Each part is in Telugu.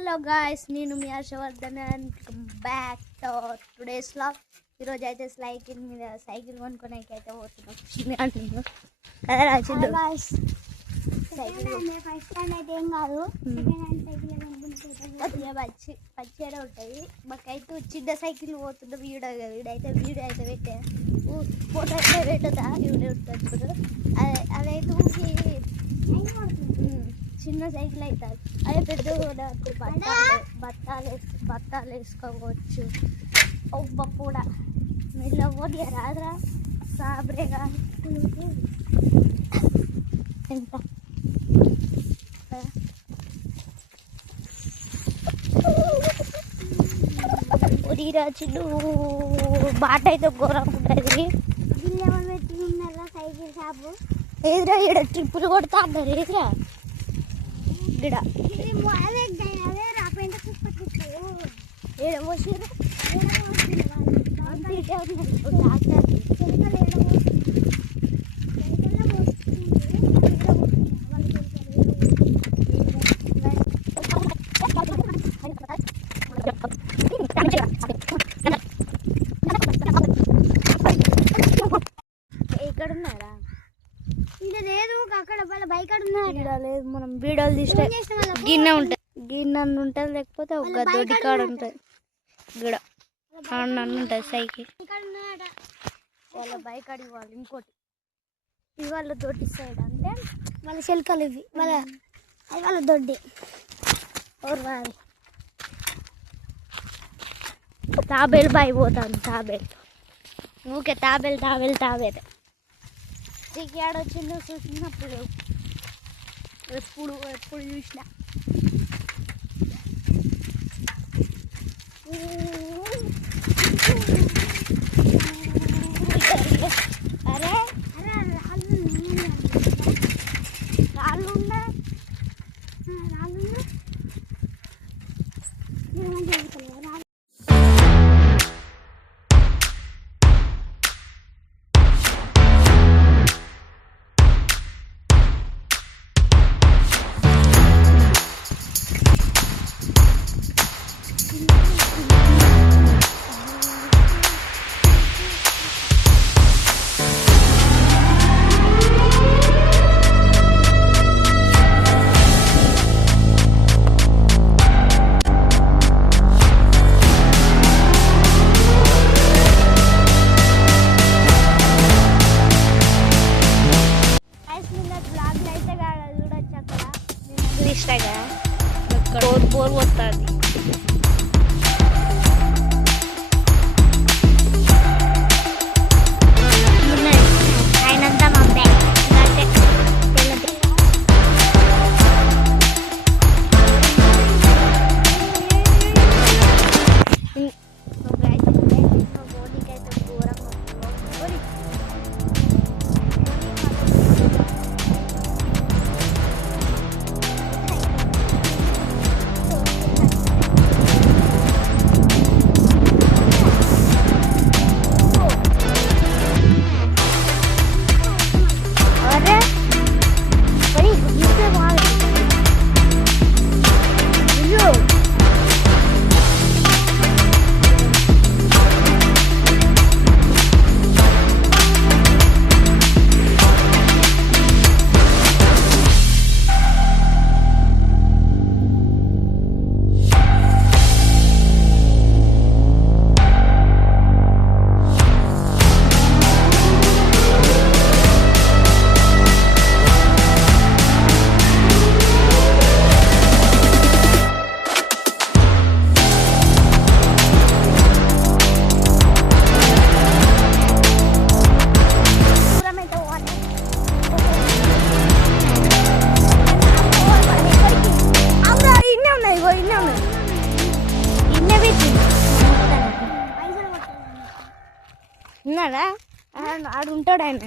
హలో గాయ్స్, నేను మీ Harshavardhan and back to today's vlog. ఈరోజు అయితే సైకిల్ మీద సైకిల్ కొనుక్కోడానికి అయితే పోతున్నాం. చిన్న కదా రాచిండు ఫస్ట్ హ్యాండ్ అయితే ఏం కాదు, సెకండ్ హ్యాండ్ సైకిల్ పచ్చిగా ఉంటాయి. మాకైతే చిన్న సైకిల్ పోతుంది. వీడైతే వీడియో అయితే పెట్టా, ఫోటో అయితే పెట్టుతా, వీడియో ఉంటుంది. అదైతే చిన్న సైకిల్ అవుతుంది. అదే పెద్ద బత్తాలు వేసుకోవచ్చు. ఒబ్బ కూడా మెల్లబోది రాదురా సాబ్రేగా ఎంత రాచుడు బాట అయితే ఘోరంగా ఉంటుంది. సైకిల్ షాపు ఎదురా ఇక్కడ ట్రిప్పులు కొడతా అన్నారు. ఎదురా గిడ ఇక్కడ ఉన్నారా? ఇలా లేదు, అక్కడ వాళ్ళ బైక్ లేదు. మనం వీడియోలు తీస్తే గిన్నె ఉంటుంది, గిన్నె ఉంటుంది, లేకపోతే ఒక దొడ్డి కాడ ఉంటుంది. గిడ నన్ను ఉంటుంది సైకిల్. వాళ్ళ బైక్ అడిగి వాళ్ళు ఇంకోటి ఇది వాళ్ళ దొడ్డి సైడ్ అంటే వాళ్ళ శిల్కలు ఇవి వాళ్ళ దొడ్డి వారి తాబేలు బాయి పోతాను. తాబేలు ఊకే తాబేలు దిగాడు వచ్చిందో చూసినప్పుడు ఎప్పుడు చూసినా అరే రాళ్ళు ఇష్టంగా బోర్ పోతుంది. ఆయనంతా మా బ్యాగ్ ఉన్నాడా? ఆడు ఉంటాడు ఆయన.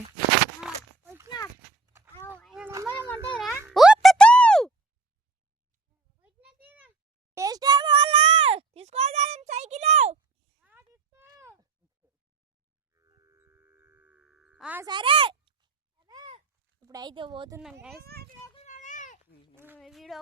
సరే, ఇప్పుడైతే పోతున్నాం. వీడియో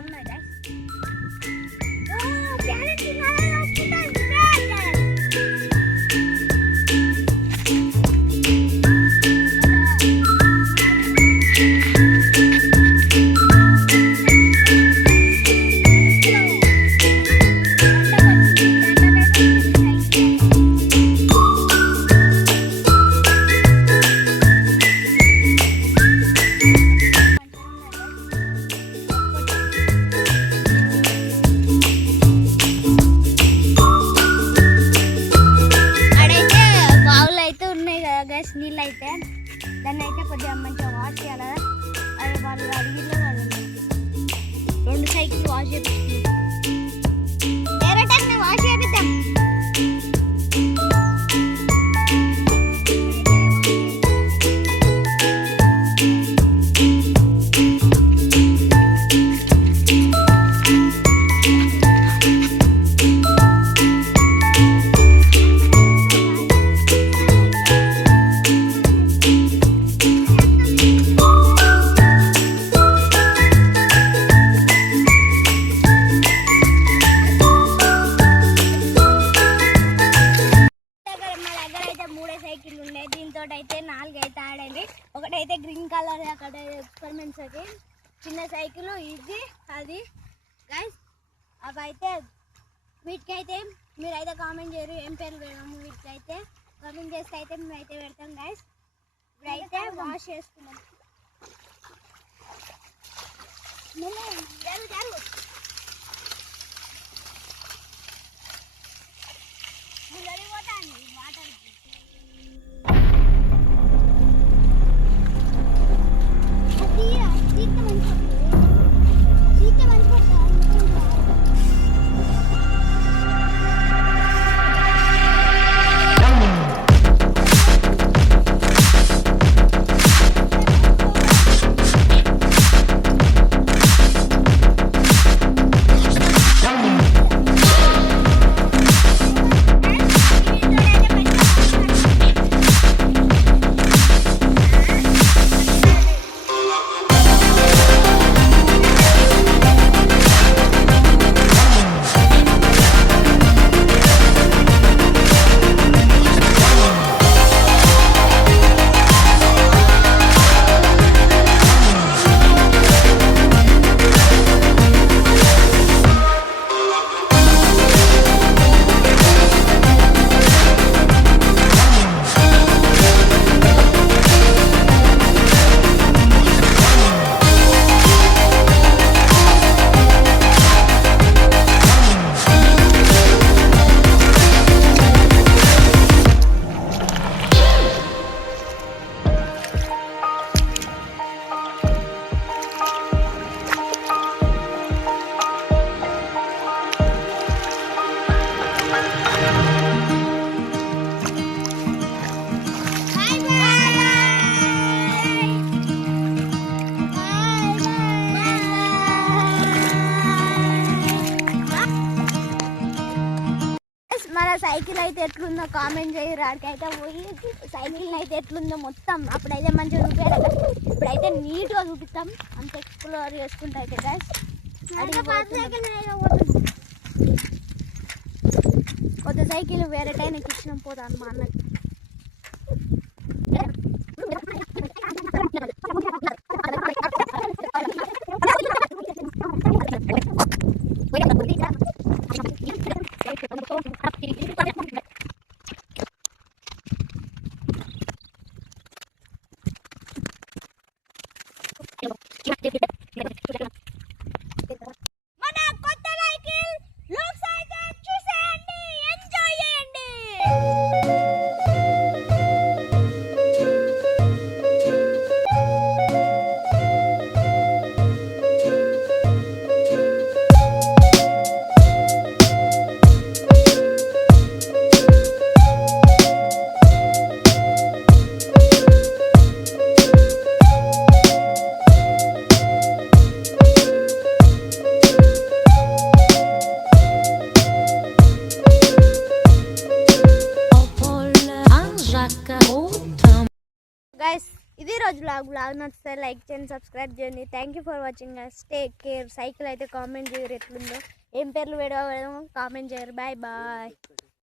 ఉన్నాయి guys. ఆడైతే బావులు అయితే ఉన్నాయి కదా గైస్, నీళ్ళు అయితే దాన్ని అయితే కొద్దిగా మంచిగా వాష్ చేయాలి. అది వాళ్ళు అడిగిలో వాళ్ళు 2 సైకిల్ వాష్ చేపిస్తున్నాం. వేరే టైం వాష్ చేపిద్దాం. సైకిల్ ఉన్నాయి, దీంతో అయితే 4 అయితే ఆడండి. ఒకటైతే గ్రీన్ కలర్, అక్కడ ఎక్స్పెరిమెంట్స్ అయితే చిన్న సైకిల్, ఇది అది గైస్. అవి అయితే వీటికైతే మీరైతే కామెంట్ చేయరు ఏం పేరు వేయము. వీటికైతే కామెంట్ చేస్తే అయితే మేమైతే పెడతాం గైస్. ఇప్పుడైతే వాష్ చేసుకున్నాం. వాటర్ మన సైకిల్ అయితే ఎట్లుందో కామెంట్ చేయరు. ఆడికైతే పోయి సైకిల్ అయితే ఎట్లుందో మొత్తం అప్పుడైతే మంచిగా చూపించాలి. ఇప్పుడైతే నీట్గా చూపిస్తాం, అంత ఎక్స్ప్లోర్ చేసుకుంటా అయితే గైస్. కొత్త సైకిల్ వేరే టైంకి ఇచ్చినాం పోతాను మా అన్నకి. మన కొత్త సైకిల్ లుక్స్ అయితే చూసేయండి, ఎంజాయ్ చేయండి. గైస్ ఇది రోజు బ్లాగ్ నచ్చితే లైక్ చేయండి, సబ్స్క్రైబ్ చేయండి. Thank you for watching. Take care. Cycle అయితే కామెంట్ చేయరు ఎట్లుందో, ఏం పేర్లు పెడదామో కామెంట్ చేయరు. Bye bye.